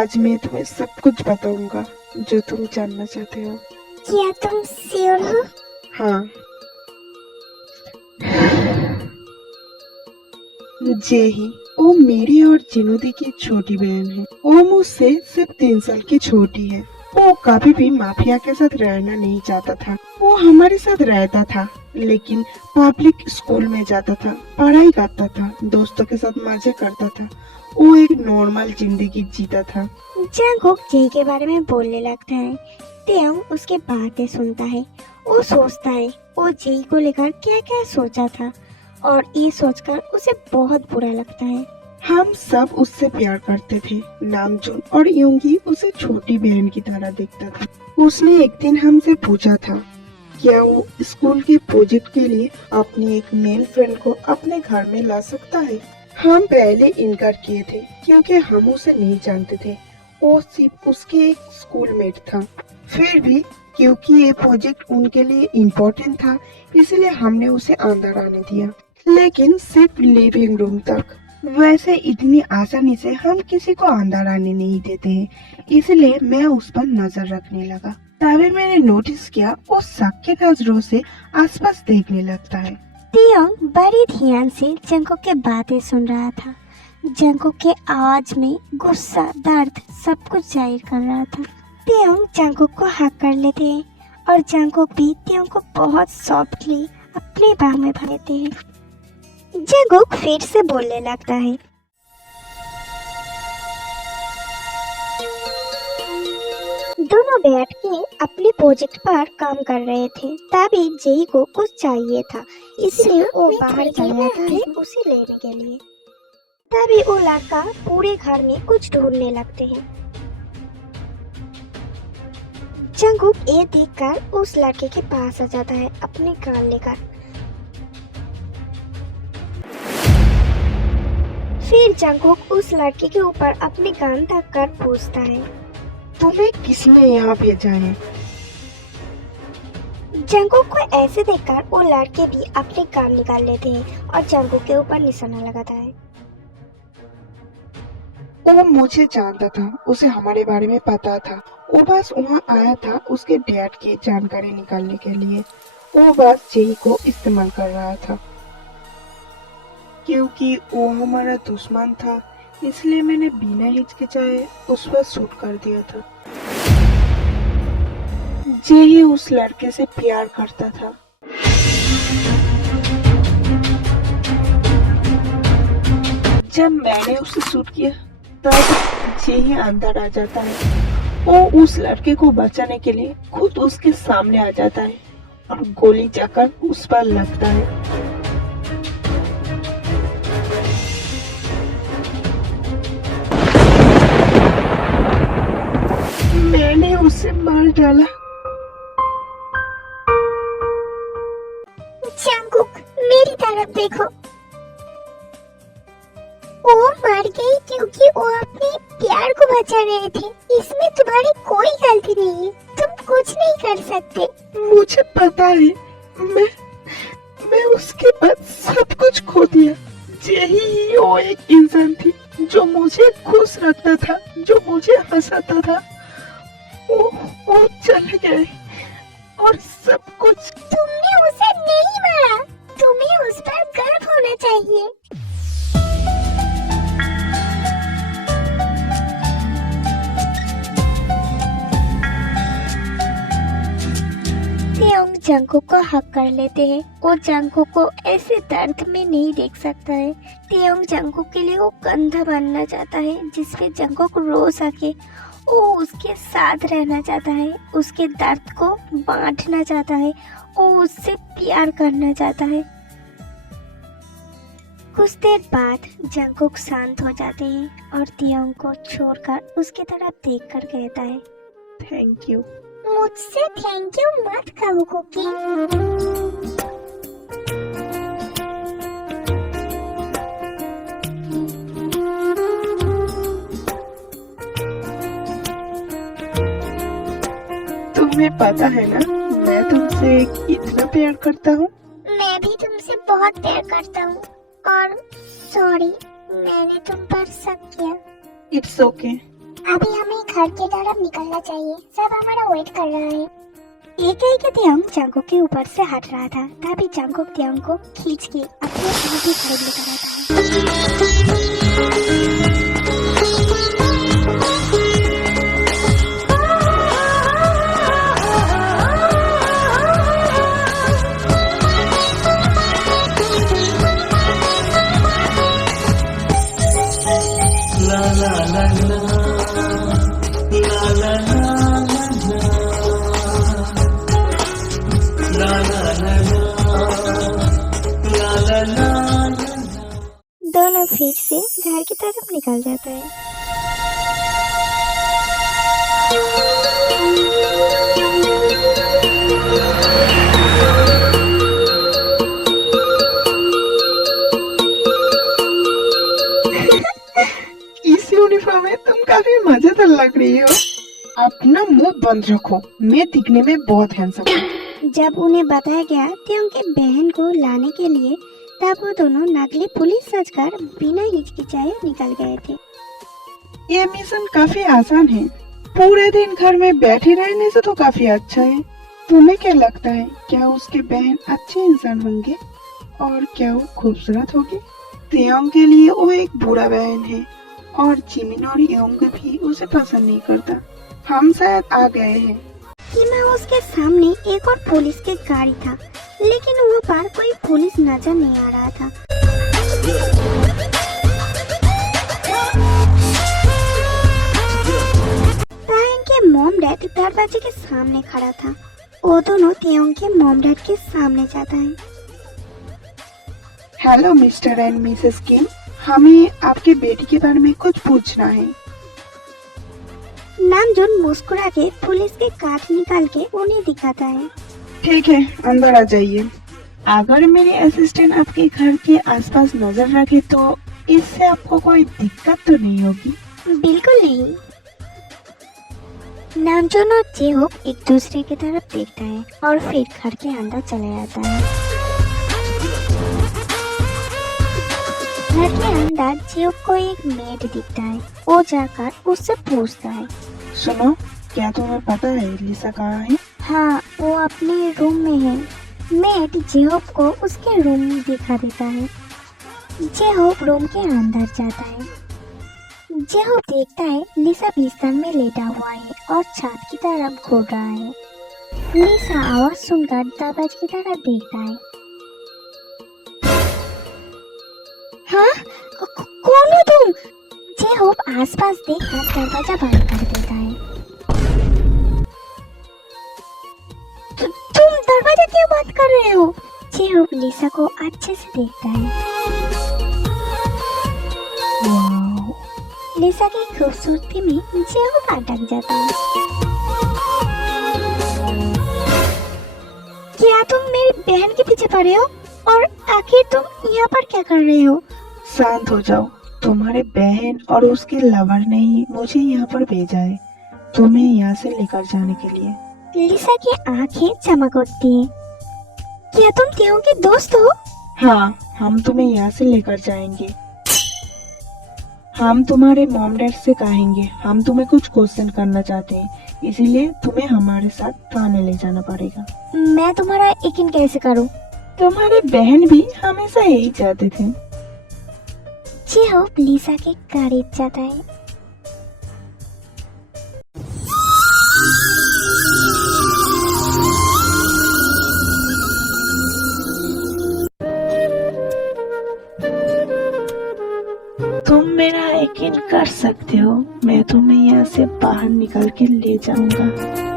आज मैं तुम्हें सब कुछ बताऊंगा जो तुम जानना चाहते हो। क्या तुम श्योर हो? हाँ। जेही, वो मेरी और जिनुदी की छोटी बहन है। वो मुझसे सिर्फ 3 साल की छोटी है। वो कभी भी माफिया के साथ रहना नहीं चाहता था। वो हमारे साथ रहता था, लेकिन पब्लिक स्कूल में जाता था, पढ़ाई करता था, दोस्तों के साथ मजे करता था। वो एक नॉर्मल जिंदगी जीता था। जंगकुक जेही के बारे में बोलने लगता है। तेयंग उसके बातें सुनता है। वो सोचता है वो जेही को लेकर क्या क्या सोचा था, और ये सोचकर उसे बहुत बुरा लगता है। हम सब उससे प्यार करते थे। नामजून और योंगी उसे छोटी बहन की तरह देखता था। उसने एक दिन हमसे पूछा था क्या वो स्कूल के प्रोजेक्ट के लिए अपनी एक मेल फ्रेंड को अपने घर में ला सकता है। हम पहले इनकार किए थे क्योंकि हम उसे नहीं जानते थे। वो सिर्फ उसके एक स्कूलमेट था। फिर भी क्योंकि ये प्रोजेक्ट उनके लिए इम्पोर्टेंट था, इसलिए हमने उसे अंदर आने दिया, लेकिन सिर्फ लिविंग रूम तक। वैसे इतनी आसानी से हम किसी को अंदर आने नहीं देते हैं, इसलिए मैं उस पर नजर रखने लगा। तभी मैंने नोटिस किया वो शक के नजरों से आसपास देखने लगता है। तेयंग बड़ी ध्यान से जंगकुक के बातें सुन रहा था। जंगकुक के आवाज में गुस्सा, दर्द सब कुछ जाहिर कर रहा था। तेयंग जंगकुक को हक कर लेते हैं और जंगकुक भी तेयंग को बहुत सॉफ्टली अपने बाह में भर लेते हैं। जंगकुक फिर से बोलने लगता है। दोनों बैठ के अपने प्रोजेक्ट पर काम कर रहे थे। तभी जेही को कुछ चाहिए था, इसलिए वो बाहर चला जाता है उसे लेने के लिए। तभी वो लड़का पूरे घर में कुछ ढूंढने लगते हैं। जंगकुक ये देखकर उस लड़के के पास आ जाता है अपने कान लेकर। फिर जंगकुक उस लड़के के ऊपर अपने कान ढक कर पूछता है, तुम्हें किसने यहाँ भेजा है? जंगकुक को ऐसे देखकर वो लड़के भी अपने कान निकाल लेते हैं और जंगकुक के ऊपर निशाना लगाता है। वो मुझे जानता था, उसे हमारे बारे में पता था। वो बस वहाँ आया था उसके डैड की जानकारी निकालने के लिए। वो बस जेही को इस्तेमाल कर रहा था। क्योंकि वो हमारा दुश्मन था, इसलिए मैंने बिना हिचकिचाए उस पर शूट कर दिया था। जेही उस लड़के से प्यार करता था। जब मैंने उसे शूट किया तब जेही अंदर आ जाता है। वो उस लड़के को बचाने के लिए खुद उसके सामने आ जाता है और गोली जाकर उस पर लगता है। मैंने उसे मार डाला। जंगकुक, मेरी तरफ देखो। वो मर गई क्योंकि वो अपने प्यार को बचा रहे थे। इसमें तुम्हारी कोई गलती नहीं है। तुम कुछ नहीं कर सकते। मुझे पता है, मैं उसके बाद सब कुछ खो दिया। यही वो एक इंसान थी जो मुझे खुश रखता था, जो मुझे हंसाता था। वो चले गए और सब कुछ। तुमने उसे नहीं मारा। तुम्हें उस पर गर्व होना चाहिए। तेयंग जंगकुक को हक कर लेते हैं। वो जंगकुक को ऐसे दर्द में नहीं देख सकता है। तेयंग जंगकुक के लिए वो कंधा बनना चाहता है जिसपे जंगकुक रो सके। वो उसके साथ रहना चाहता है, उसके दर्द को बांटना चाहता है, वो उससे प्यार करना चाहता है। कुछ देर बाद जंगकुक शांत हो जाते हैं और तेयंग को छोड़कर उसकी तरफ देखकर कहता है, थैंक यू। मुझसे थैंक यू मत कहो कुकी। तुम्हें पता है ना, मैं तुमसे कितना प्यार करता हूँ। मैं भी तुमसे बहुत प्यार करता हूँ और सॉरी, मैंने तुम पर शक किया। It's okay. अभी हमें घर की तरफ निकलना चाहिए, सब हमारा वेट कर रहा है। एक एक तियांग जंगकुक के ऊपर से हट रहा था, तभी जंगकुक तियांग को खींच के अपने आगे साइड लेकर आता है। दोनों फिर से घर की तरफ निकल जाता है। इस यूनिफॉर्म में तुम काफी मजेदार लग रही हो। अपना मुंह बंद रखो, मैं दिखने में बहुत हैंडसम हूँ। जब उन्हें बताया गया तियांग की बहन को लाने के लिए, तब वो दोनों नकली पुलिस सजकर बिना हिचकिचाए निकल गए थे। ये मिशन काफी आसान है, पूरे दिन घर में बैठे रहने से तो काफी अच्छा है। तुम्हें क्या लगता है, क्या उसके बहन अच्छे इंसान होंगे और क्या वो खूबसूरत होगी? तियांग के लिए वो एक बुरा बहन है और जिमिन और योंग भी उसे पसंद नहीं करता। हम शायद आ गए हैं। कि मैं उसके सामने एक और पुलिस की गाड़ी था, लेकिन वहाँ पर कोई पुलिस नजर नहीं आ रहा था। तियांग के मॉम डैड दरवाजे के सामने खड़ा था। वो दोनों तियांग के मॉम डैड के सामने जाता है। हेलो मिस्टर एंड मिसेस किम, हमें आपके बेटी के बारे में कुछ पूछना है। नामजून मुस्कुरा के पुलिस के कार्ड निकाल के उन्हें दिखाता है। ठीक है, अंदर आ जाइए। अगर मेरी असिस्टेंट आपके घर के आसपास नजर रखे तो इससे आपको कोई दिक्कत तो नहीं होगी? बिल्कुल नहीं। नामजून और जेहोक एक दूसरे की तरफ देखता है और फिर घर के अंदर चला जाता है। घर के अंदर जेहोक को एक मेड दिखता है। वो जाकर उससे पूछता है, सुनो, क्या तुम्हें पता है लिसा कहाँ है? हाँ, वो अपने रूम में है। मेड जेहोक को उसके रूम में दिखा देता है। जेहोक रूम के अंदर जाता है। जेहोक देखता है लिसा बिस्तर में लेटा हुआ है और छत की तरफ घूर रहा है। लिसा आवाज सुनकर दरवाजे की तरफ देखता है। हाँ, कौन हो तुम? जेहोक आसपास देखकर दरवाजा बंद कर देता है। तुम दरवाजा क्यों बंद कर रहे हो? जेहोक लिसा को अच्छे से देखता है। वाओ, लिसा की खूबसूरती में जेहोक अटक जाता है। क्या तुम मेरी बहन के पीछे पड़े हो? और आखिर तुम यहाँ पर क्या कर रहे हो? शांत हो जाओ। तुम्हारे बहन और उसके लवर ने ही मुझे यहाँ पर भेजा है, तुम्हें यहाँ से लेकर जाने के लिए। लिसा की आंखें चमक उठती हैं। क्या तुम तियांग के दोस्त हो? हाँ, हम तुम्हें यहाँ से लेकर जाएंगे। हम तुम्हारे मॉम डैड से कहेंगे हम तुम्हें कुछ क्वेश्चन करना चाहते हैं, इसीलिए तुम्हें हमारे साथ थाने ले जाना पड़ेगा। मैं तुम्हारा यकीन कैसे करूं? तुम्हारे बहन भी हमेशा यही चाहते थे। जेहोक लिसा के करीब जाता है। तुम मेरा यकीन कर सकते हो, मैं तुम्हें यहाँ से बाहर निकल के ले जाऊंगा।